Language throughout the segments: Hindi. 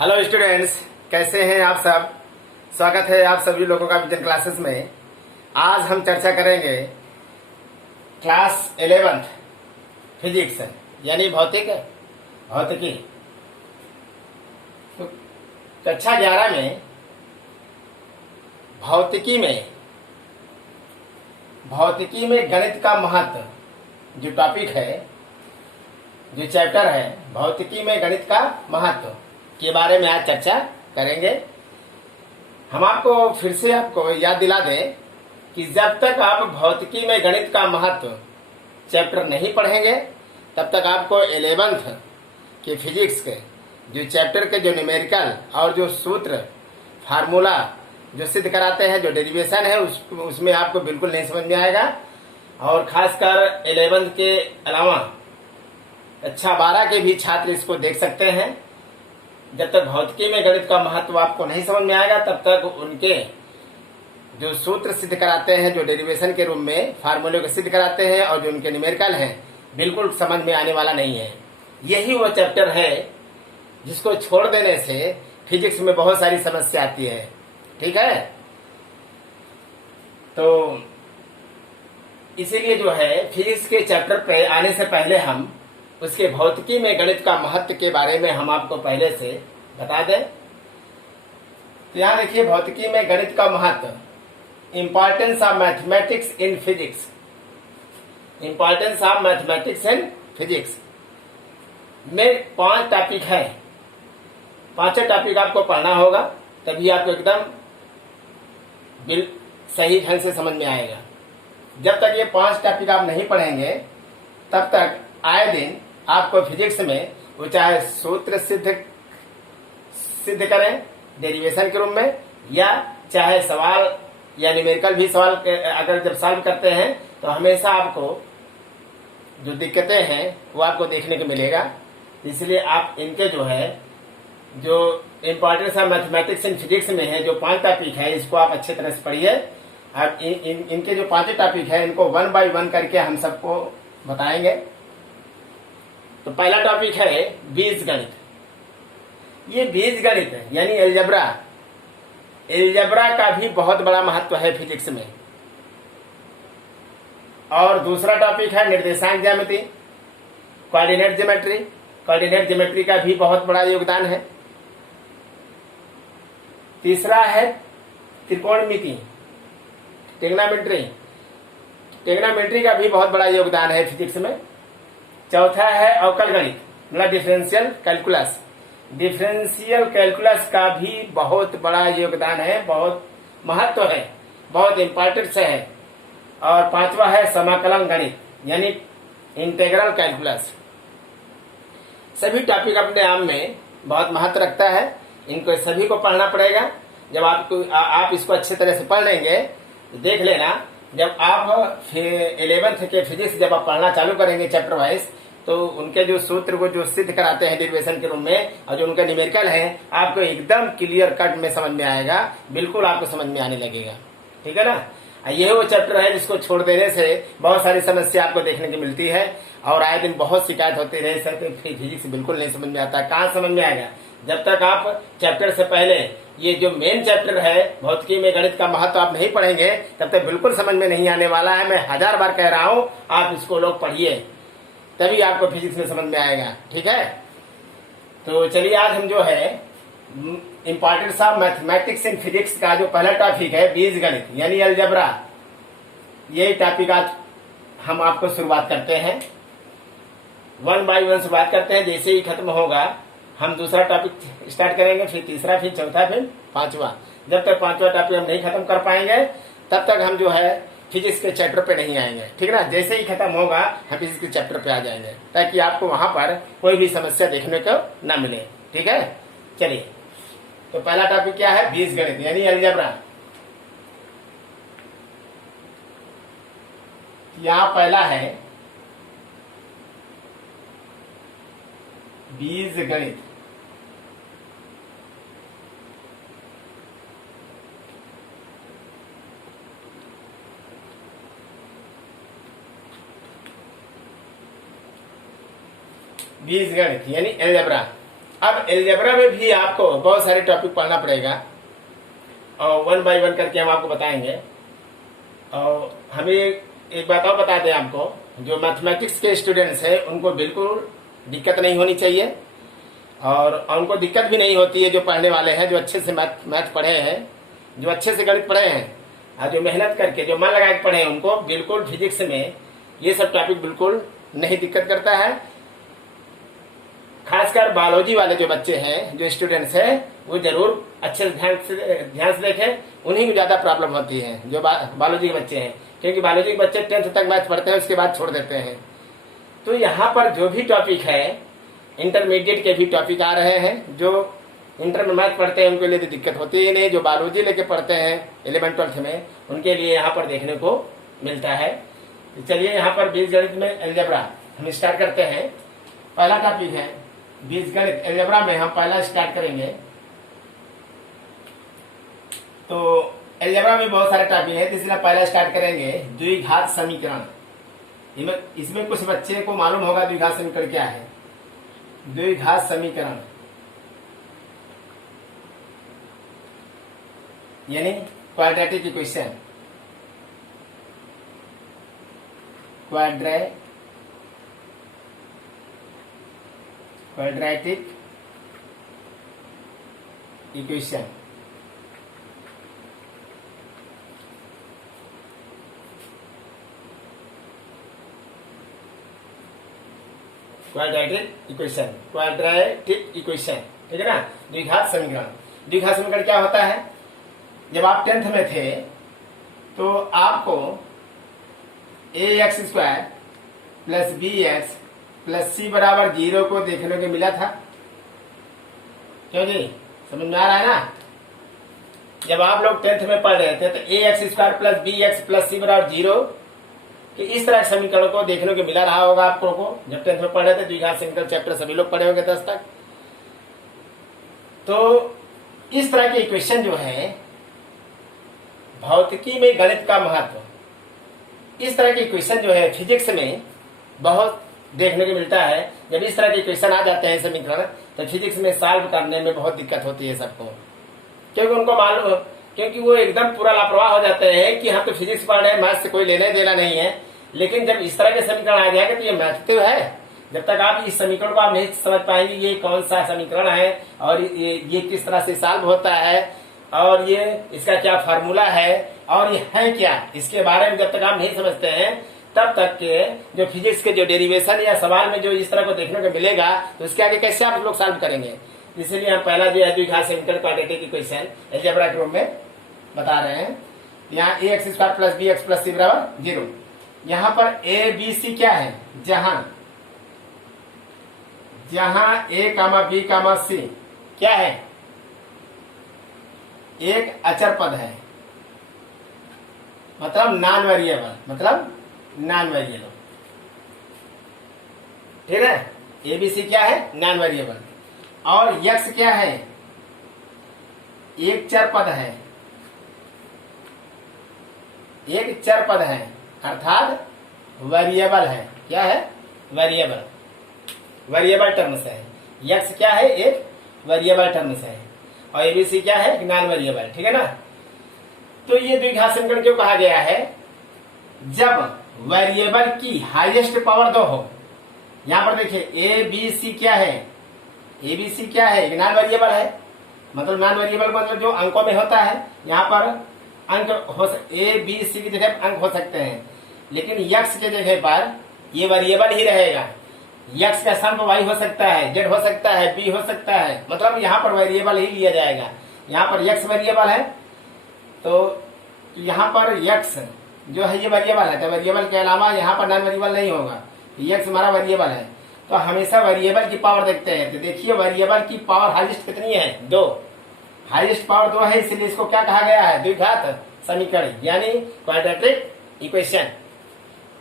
हेलो स्टूडेंट्स, कैसे हैं आप सब। स्वागत है आप सभी लोगों का विजन क्लासेस में। आज हम चर्चा करेंगे क्लास 11th फिजिक्स यानी भौतिकी। तो कक्षा 11 में भौतिकी में गणित का महत्व जो टॉपिक है, जो चैप्टर है, भौतिकी में गणित का महत्व के बारे में आज चर्चा करेंगे। हम फिर से आपको याद दिला दें कि जब तक आप भौतिकी में गणित का महत्व चैप्टर नहीं पढ़ेंगे तब तक आपको 11th के फिजिक्स के जो चैप्टर के जो न्यूमेरिकल और जो सूत्र फार्मूला जो सिद्ध कराते हैं, जो डेरिवेशन है, उसमें आपको बिल्कुल नहीं समझ में आएगा। और खासकर 11th के अलावा कक्षा 12 के भी छात्र इसको देख सकते हैं। जब तक भौतिकी में गणित का महत्व आपको नहीं समझ में आएगा तब तक उनके जो सूत्र सिद्ध कराते हैं, जो डेरिवेशन के रूप में फार्मूले को सिद्ध कराते हैं और जो उनके न्यूमेरिकल हैं, बिल्कुल समझ में आने वाला नहीं है। यही वो चैप्टर है जिसको छोड़ देने से फिजिक्स में बहुत सारी समस्या आती है। ठीक है, तो इसीलिए जो है फिजिक्स के चैप्टर पे आने से पहले हम उसके भौतिकी में गणित का महत्व के बारे में हम आपको पहले से बता दें। तो यहां देखिए, भौतिकी में गणित का महत्व, importance of mathematics in physics. Importance of mathematics in physics में 5 टॉपिक है। 5 टॉपिक आपको पढ़ना होगा, तभी आपको एकदम सही ढंग से समझ में आएगा। जब तक ये 5 टॉपिक आप नहीं पढ़ेंगे तब तक आए दिन आपको फिजिक्स में वो चाहे सूत्र सिद्ध करें डेरिवेशन के रूप में, या चाहे सवाल या न्यूमेरिकल भी सवाल अगर जब सॉल्व करते हैं तो हमेशा आपको जो दिक्कतें हैं वो आपको देखने को मिलेगा। इसलिए आप इनके जो है, जो importance of mathematics in physics में है, जो 5 टॉपिक है, इसको आप अच्छे तरह से पढ़िए। अब इनके जो 5 टॉपिक है इनको 1 बाय 1 करके हम सबको बताएंगे। तो पहला टॉपिक है बीजगणित। ये बीजगणित यानी एलजेब्रा का भी बहुत बड़ा महत्व है फिजिक्स में। और दूसरा टॉपिक है निर्देशांक ज्यामिति, कोऑर्डिनेट ज्योमेट्री। कोऑर्डिनेट ज्योमेट्री का भी बहुत बड़ा योगदान है। तीसरा है त्रिकोणमिति, टेग्नामेट्री का भी बहुत बड़ा योगदान है फिजिक्स में। चौथा है अवकल गणित, मतलब डिफरेंशियल कैलकुलस। डिफरेंशियल कैलकुलस का भी बहुत बड़ा योगदान है, बहुत महत्व है, बहुत इंपॉर्टेंस है। और 5वां है समाकलन गणित यानी इंटीग्रल कैलकुलस। सभी टॉपिक अपने आप में बहुत महत्व रखता है, इनको सभी को पढ़ना पड़ेगा। जब आप इसको अच्छे तरह से पढ़ लेंगे तो देख लेना, जब आप 11th के फिजिक्स जब आप पढ़ना चालू करेंगे चैप्टर वाइज, तो उनके जो सूत्र को जो सिद्ध कराते हैं डेरिवेशन के रूप में और जो उनके न्यूमेरिकल हैं, आपको एकदम क्लियर कट में समझ में आएगा, बिल्कुल आपको समझ में आने लगेगा। ठीक है ना। यही वो चैप्टर है जिसको छोड़ देने से बहुत सारी समस्या आपको देखने को मिलती है। और आए दिन बहुत शिकायत होती रही, सर फिजिक्स बिल्कुल नहीं समझ में आता। कहाँ समझ में आएगा जब तक आप चैप्टर से पहले ये जो मेन चैप्टर है भौतिकी में गणित का महत्व आप नहीं पढ़ेंगे तब तक बिल्कुल समझ में नहीं आने वाला है। मैं 1000 बार कह रहा हूँ, आप इसको लोग पढ़िए, तभी आपको फिजिक्स में समझ में आएगा। ठीक है, तो चलिए आज हम जो है importance of mathematics in physics का जो पहला टॉपिक है बीजगणित यानी अलजेब्रा, यही टॉपिक आज हम आपको शुरुआत करते हैं। 1 बाय 1 शुरुआत करते हैं। जैसे ही खत्म होगा हम दूसरा टॉपिक स्टार्ट करेंगे, फिर तीसरा, फिर चौथा, फिर 5वां। जब तक 5वां टॉपिक हम नहीं खत्म कर पाएंगे तब तक हम जो है फिजिक्स के चैप्टर पे नहीं आएंगे। ठीक है ना। जैसे ही खत्म होगा हम फिजिक्स के चैप्टर पे आ जाएंगे, ताकि आपको वहां पर कोई भी समस्या देखने को ना मिले। ठीक है, चलिए। तो पहला टॉपिक क्या है? बीजगणित यानी अलजेब्रा। यहां पहला है बीजगणित। बीजगणित यानी अलजेब्रा। अब एलजेब्रा में भी आपको बहुत सारे टॉपिक पढ़ना पड़ेगा और वन बाय वन करके हम आपको बताएंगे। और हमें एक बात और बता दें आपको, जो मैथमेटिक्स के स्टूडेंट्स हैं उनको बिल्कुल दिक्कत नहीं होनी चाहिए और उनको दिक्कत भी नहीं होती है जो पढ़ने वाले हैं, जो अच्छे से मैथ पढ़े हैं, जो अच्छे से गणित पढ़े हैं और जो मेहनत करके जो मन लगा के पढ़े हैं, उनको बिल्कुल फिजिक्स में ये सब टॉपिक बिल्कुल नहीं दिक्कत करता है। खासकर बायोलॉजी वाले जो बच्चे हैं, जो स्टूडेंट्स हैं, वो जरूर अच्छे ध्यान से देखें, उन्हीं को ज्यादा प्रॉब्लम होती है जो बायोलॉजी के बच्चे हैं, क्योंकि बायोलॉजी के बच्चे 10th तक मैथ पढ़ते हैं, उसके बाद छोड़ देते हैं। तो यहाँ पर जो भी टॉपिक है, इंटरमीडिएट के भी टॉपिक आ रहे हैं, जो इंटर में मैथ पढ़ते हैं उनके लिए तो दिक्कत होती ही नहीं, जो बायोलॉजी लेके पढ़ते हैं 11th 12th में, उनके लिए यहाँ पर देखने को मिलता है। तो चलिए यहाँ पर बीजगणित में एलजेब्रा हम स्टार्ट करते हैं। पहला टॉपिक है बीजगणित। एलजेब्रा में हम पहला स्टार्ट करेंगे। तो एलजेब्रा में बहुत सारे टॉपिक है, इसलिए पहला स्टार्ट करेंगे द्विघात समीकरण। इसमें कुछ बच्चे को मालूम होगा द्विघात समीकरण क्या है। द्विघात समीकरण यानी quadratic equation, quadratic equation. Quadratic equation, ठीक है ना। द्विघात समीकरण। द्विघात समीकरण क्या होता है? जब आप 10th में थे तो आपको ax² plus bx plus c बराबर 0 को देखने को मिला था। क्यों जी, समझ में आ रहा है ना? जब आप लोग 10th में पढ़ रहे थे तो ax² plus bx plus c बराबर 0 कि इस तरह के समीकरण को देखने को मिला रहा होगा आपको को, जब 10th में पढ़ रहे थे। द्विघात समीकरण चैप्टर सभी लोग पढ़े होंगे 10 तक। तो इस तरह की इक्वेशन जो है, भौतिकी में गणित का महत्व, इस तरह की इक्वेशन जो है फिजिक्स में बहुत देखने को मिलता है। जब इस तरह के इक्वेशन आ जाते हैं समीकरण, तो फिजिक्स में सॉल्व करने में बहुत दिक्कत होती है सबको, क्योंकि उनको मालूम, क्योंकि वो एकदम पूरा लापरवाह हो जाते हैं कि हम तो फिजिक्स पढ़ रहे हैं, मैथ से कोई लेना देना नहीं है। लेकिन जब इस तरह के समीकरण आ जाएंगे तो ये मैथ तो है। जब तक आप इस समीकरण को आप नहीं समझ पाएंगे ये कौन सा समीकरण है और ये किस तरह से सॉल्व होता है और ये इसका क्या फार्मूला है और ये है क्या, इसके बारे में जब तक आप नहीं समझते हैं, तब तक के जो फिजिक्स के जो डेरिवेशन या सवाल में जो इस तरह को देखने को मिलेगा, तो इसके आगे कैसे आप लोग सॉल्व करेंगे। इसलिए हम पहला जो है द्विघात समीकरण क्वाड्रेटिक इक्वेशन अलजेब्रा के रूप में बता रहे हैं। यहाँ ax² plus bx plus c बराबर 0। यहाँ पर a b c क्या है? जहां a, b, c क्या है? एक अचर पद है, मतलब नॉन वेरिएबल, ठीक है। एबीसी क्या है? Non variable. और यक्स क्या है? एक चर पद है, अर्थात वेरिएबल है। क्या है? वेरिएबल टर्म्स है। यक्स क्या है? एक वेरिएबल टर्म्स है और एबीसी क्या है? नॉन वेरिएबल, ठीक है ना। तो ये द्विघात समीकरण क्यों कहा गया है? जब वेरिएबल की हाईएस्ट पावर 2 हो। यहां पर देखिए ए बी सी क्या है? एबीसी क्या है? एक नॉन वेरिएबल है, मतलब नॉन वेरिएबल मतलब जो अंकों में होता है। यहाँ पर अंक हो ए बी सी की जगह अंक हो सकते हैं, लेकिन यक्स के जगह पर ये वेरिएबल ही रहेगा। यक्स का सम वाई हो सकता है, जेड हो सकता है, बी हो सकता है, मतलब यहाँ पर वेरिएबल ही लिया जाएगा। यहाँ पर यक्स वेरिएबल है, तो यहाँ पर यक्स जो है ये वेरिएबल है, तो वेरिएबल के अलावा यहाँ पर नॉन वेरिएबल नहीं होगा। यक्स हमारा वेरिएबल है, तो हमेशा वेरिएबल की पावर देखते हैं। तो देखिए वेरिएबल की पावर हाईएस्ट कितनी है? 2। हाईएस्ट पावर 2 है, इसलिए इसको क्या कहा गया है? द्विघात समीकरण यानी क्वाड्रेटिक इक्वेशन।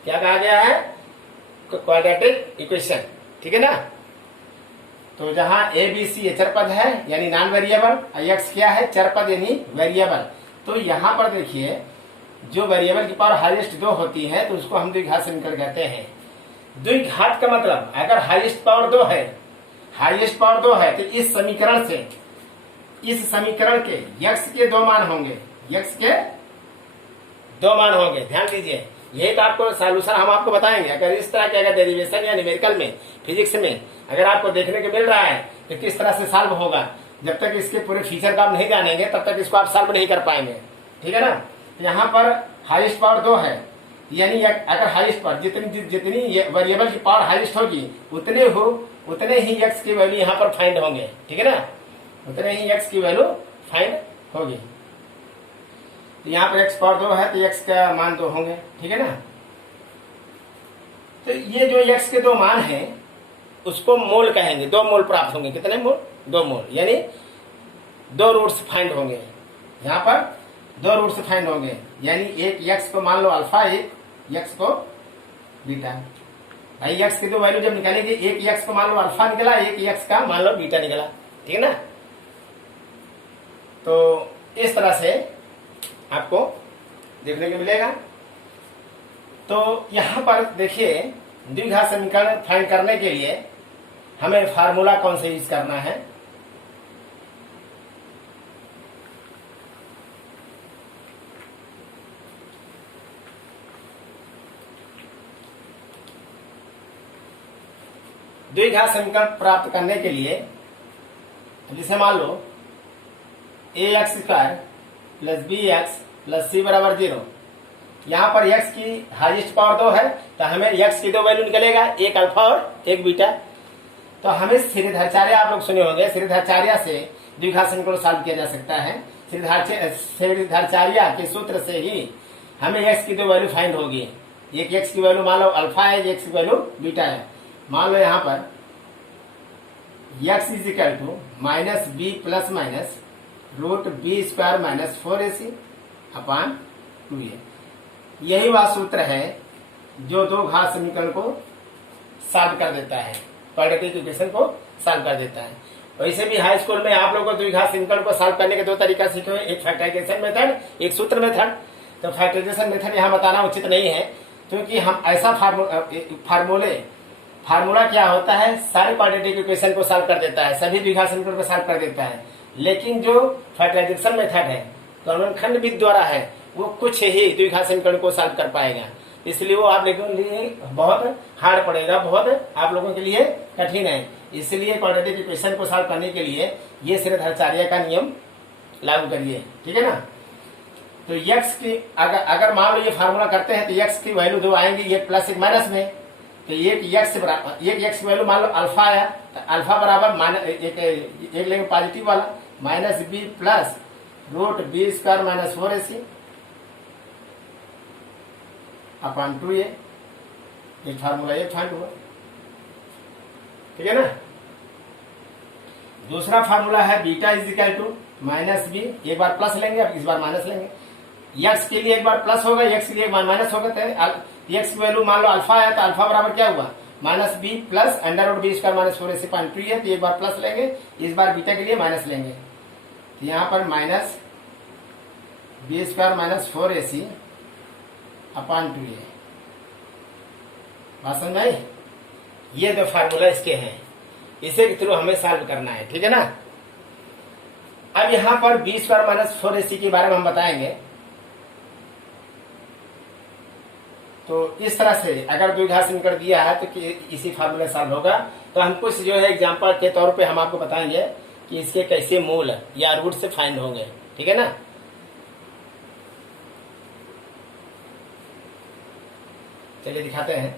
क्या कहा गया है? क्वाड्रेटिक इक्वेशन, ठीक है ना। तो जहां ए बी सी चर पद है यानी नॉन वेरिएबल, एक्स क्या है? चर पद यानी वेरिएबल। तो यहाँ पर देखिए जो वेरिएबल की पावर हाईएस्ट 2 होती है तो उसको हम द्विघात समीकरण कहते हैं। द्विघात का मतलब अगर हाईएस्ट पावर 2 है, हाईएस्ट पावर 2 है तो इस समीकरण के x के 2 मान होंगे, x के 2 मान होंगे। ध्यान दीजिए, यही तो आपको सॉल्यूशन हम आपको बताएंगे। अगर इस तरह के अगर डेरिवेशन या न्यूमेरिकल में, फिजिक्स में अगर आपको देखने को मिल रहा है तो किस तरह से सॉल्व होगा। जब तक इसके पूरे फीचर का आप नहीं जानेंगे तब तक इसको आप सॉल्व नहीं कर पाएंगे, ठीक है ना। यहाँ पर हाईएस्ट पावर 2 है, यानी अगर हाईएस्ट पावर जितनी वेरिएबल की पावर हाईएस्ट होगी उतने ही x की वैल्यू यहाँ पर फाइंड होंगे, ठीक है ना, उतने ही x की वैल्यू फाइंड होगी। तो यहाँ पर x पावर 2 है तो x का मान 2 होंगे, ठीक है ना। तो ये जो x के 2 मान हैं उसको मोल कहेंगे। 2 मोल प्राप्त होंगे। कितने मोल? 2 मोल, यानी 2 रूट्स फाइंड होंगे। यहाँ पर 2 रूट्स फाइंड होंगे, यानी एक x को मान लो अल्फा, एक x को बीटा। भाई x की 2 वैल्यू जब निकालेंगे, एक x को मान लो अल्फा निकला, एक x का मान लो बीटा निकला, ठीक है ना। तो इस तरह से आपको देखने को मिलेगा। तो यहां पर देखिए, द्विघात समीकरण फाइंड करने के लिए हमें फार्मूला कौन से यूज करना है। द्विघात समीकरण प्राप्त करने के लिए जैसे मान लो ax² plus bx plus c बराबर 0। यहाँ पर x की हाईएस्ट पावर 2 है तो हमें x की 2 वैल्यू निकलेगा, एक अल्फा और एक बीटा। तो हमें श्रीधराचार्य, आप लोग सुने होंगे, श्रीधराचार्य से द्विघात समीकरण सॉल्व किया जा सकता है। श्रीधराचार्य के सूत्र से ही हमें x की 2 वैल्यू फाइंड होगी। एक x की वैल्यू मान लो अल्फा है, एक x की वैल्यू बीटा है। मान लो यहाँ पर x is equal to minus B plus minus root B square minus 4ac upon 2a। यही वह सूत्र है जो दो घात समीकरण को सॉल्व कर देता है, क्वाड्रेटिक इक्वेशन को सॉल्व कर देता है। वैसे भी हाई स्कूल में आप लोगों को द्विघात समीकरण को सॉल्व करने के 2 तरीका सीखे हुए, एक फैक्टराइजेशन मेथड, एक सूत्र मेथड। तो फैक्टराइजेशन मेथड यहाँ बताना उचित नहीं है, क्योंकि हम ऐसा फार्मूला क्या होता है, सारे क्वाड्रेटिक इक्वेशन को सॉल्व कर देता है, सभी द्विघात समीकरण को सॉल्व कर देता है। लेकिन जो फैक्टराइजेशन मेथड है, गणनखंड विधि द्वारा है, वो कुछ ही द्विघात समीकरण को सॉल्व कर पाएगा। इसलिए वो आप लोगों के लिए बहुत हार्ड पड़ेगा, बहुत आप लोगों के लिए कठिन है। इसलिए क्वाड्रेटिक इक्वेशन को सॉल्व करने के लिए ये श्रीधराचार्य का नियम लागू करिए, ठीक है ना। तो x की अगर मान लो ये फार्मूला करते हैं तो x की वैल्यू 2 आएंगी, एक प्लस एक माइनस में। तो एक x की वैल्यू मान लो अल्फा आया तो अल्फा बराबर माइनस एक लेंगे पॉजिटिव वाला, minus B plus root B square minus 4ac upon 2a। एक फार्मूला ये फाइंड हुआ, ठीक है ना। दूसरा फार्मूला है beta is equal to minus B, एक बार प्लस लेंगे, अब इस बार माइनस लेंगे। x के लिए एक बार प्लस होगा, x के लिए एक बार माइनस होगा। तो x की वैल्यू मान लो अल्फा है तो अल्फा बराबर क्या हुआ, minus B plus under root B square minus 4ac upon 2a है। तो एक बार प्लस लेंगे, इस बार बीटा के लिए माइनस लेंगे। तो यहाँ पर minus B square minus 4ac upon 2a। बात समझ आई? ये 2 फार्मूला इसके हैं, इसे के थ्रू हमें सॉल्व करना है, ठीक है ना। अब यहाँ पर बी स्क्वायर माइनस 4ac के बारे में हम बताएंगे। तो इस तरह से अगर द्विघात समीकरण दिया है तो इसी फार्मूले सॉल्व होगा। तो हम कुछ जो है एग्जांपल के तौर पे हम आपको बताएंगे कि इसके कैसे मूल या रूट से फाइंड होंगे, ठीक है ना। चलिए दिखाते हैं।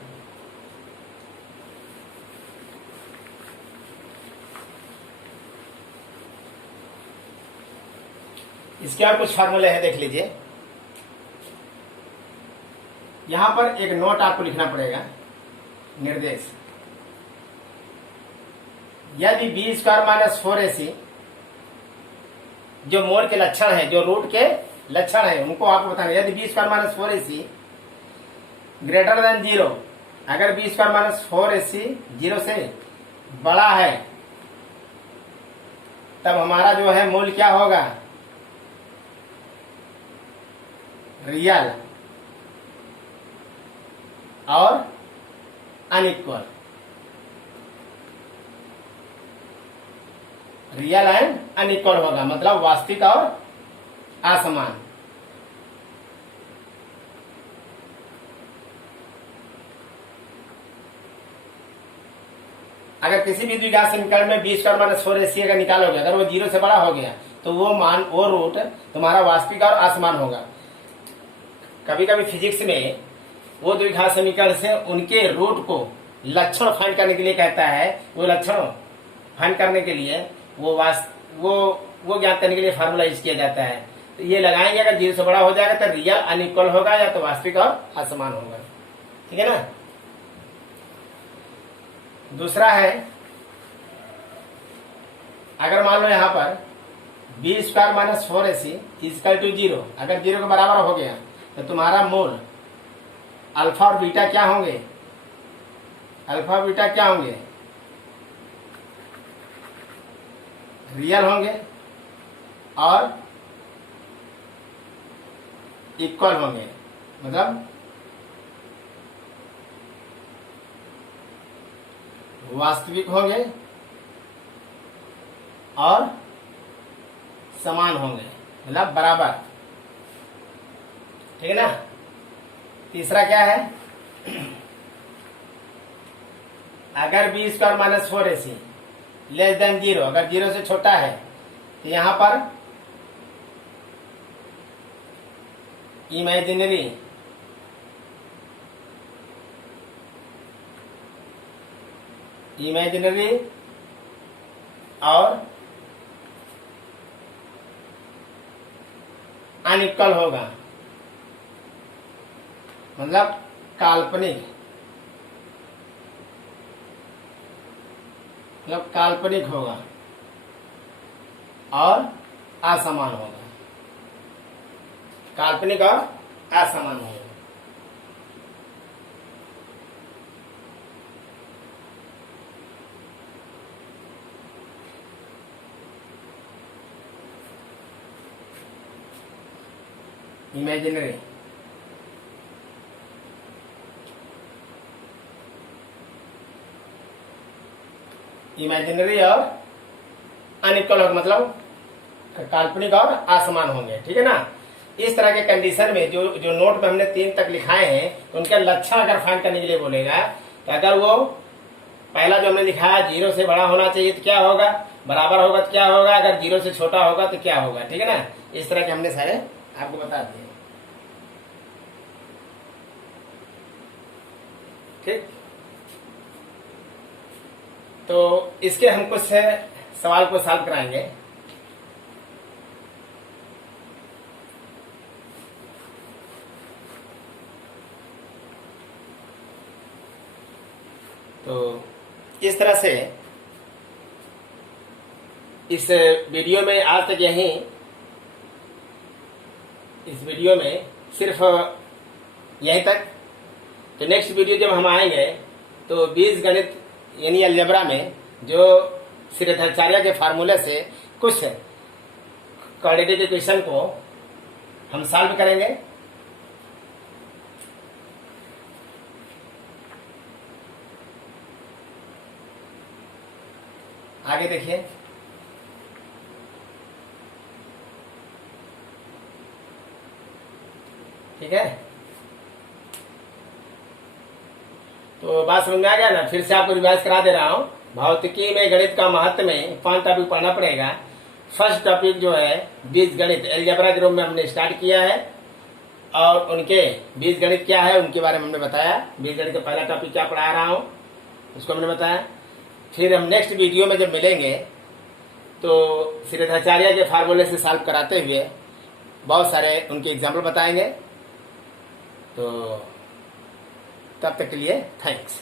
इसके और कुछ फार्मूले हैं, देख लीजिए। यहां पर एक नोट आपको लिखना पड़ेगा, निर्देश। यदि बी स्क्वायर माइनस 4ac जो मोल के लक्षण है, जो रूट के लक्षण है, उनको आपको बताना। यदि B square minus 4ac greater than 0, अगर बी स्क्वायर माइनस 4ac 0 से बड़ा है, तब हमारा जो है मोल क्या होगा, रियल और अनइक्वल। रियल एंड अनइक्वल होगा, मतलब वास्तविक और असमान। अगर किसी भी द्विघात समीकरण में बी स्क्वायर माइनस 4ac अगर निकालोगे, अगर वो 0 से बड़ा हो गया तो वो रूट तुम्हारा वास्तविक और असमान होगा। कभी कभी फिजिक्स में वो द्विघात समीकरण से उनके रूट को लक्षण फाइंड करने के लिए कहता है। वो लक्षण फाइंड करने के लिए वो ज्ञात करने के लिए फार्मूला यूज किया जाता है। तो ये लगाएंगे, अगर 0 से बड़ा हो जाएगा तो रियल अनइक्वल होगा या तो वास्तविक और असमान होगा। ठीक है ना। दूसरा है, अगर मान लो यहां पर B square minus 4ac equal to 0, अगर 0 के बराबर हो गया तो तुम्हारा मूल अल्फा और बीटा क्या होंगे? अल्फा और बीटा क्या होंगे? रियल होंगे और इक्वल होंगे, मतलब वास्तविक होंगे और समान होंगे, मतलब बराबर। ठीक है ना। तीसरा क्या है, अगर B square minus 4ac less than 0, अगर 0 से छोटा है तो यहां पर इमेजिनरी और अनइक्वल होगा, मतलब काल्पनिक होगा और असमान होगा। काल्पनिक और असमान होगा। इमेजिनरी और अनइक्वल होगा, मतलब काल्पनिक और असमान होंगे। ठीक है ना। इस तरह के कंडीशन में जो नोट में हमने 3 तक लिखाए हैं, तो उनके लक्षण अगर फाइंड करने के लिए बोलेगा तो अगर वो पहला जो हमने लिखाया 0 से बड़ा होना चाहिए तो क्या होगा, बराबर होगा तो क्या होगा, अगर 0 से छोटा होगा तो क्या होगा। ठीक है ना। इस तरह के हमने सारे आपको बता दिए। ठीक, तो इसके हम कुछ सवाल को सॉल्व कराएंगे। तो इस तरह से इस वीडियो में आज तक यही, इस वीडियो में सिर्फ यहीं तक। तो नेक्स्ट वीडियो जब हम आएंगे तो बीज गणित यानी अलजेब्रा में जो श्रीधराचार्य के फार्मूले से कुछ क्वाड्रेटिक इक्वेशन को हम सॉल्व करेंगे। आगे देखिए। ठीक है, तो बात समझ में आ गया ना। फिर से आपको रिवाइज करा दे रहा हूं। भौतिकी में गणित का महत्व में 5 टॉपिक पढ़ना पड़ेगा। फर्स्ट टॉपिक जो है बीज गणित, अलजेब्रा के रूप में हमने स्टार्ट किया है और उनके बीज गणित क्या है उनके बारे में हमने बताया। बीज गणित का पहला टॉपिक क्या पढ़ा रहा हूं उसको हमने बताया। फिर हम नेक्स्ट वीडियो में जब मिलेंगे तो श्रीधराचार्य के फार्मूले से सॉल्व कराते हुए बहुत सारे उनके एग्जाम्पल बताएंगे। तो तब तक के लिए थैंक्स।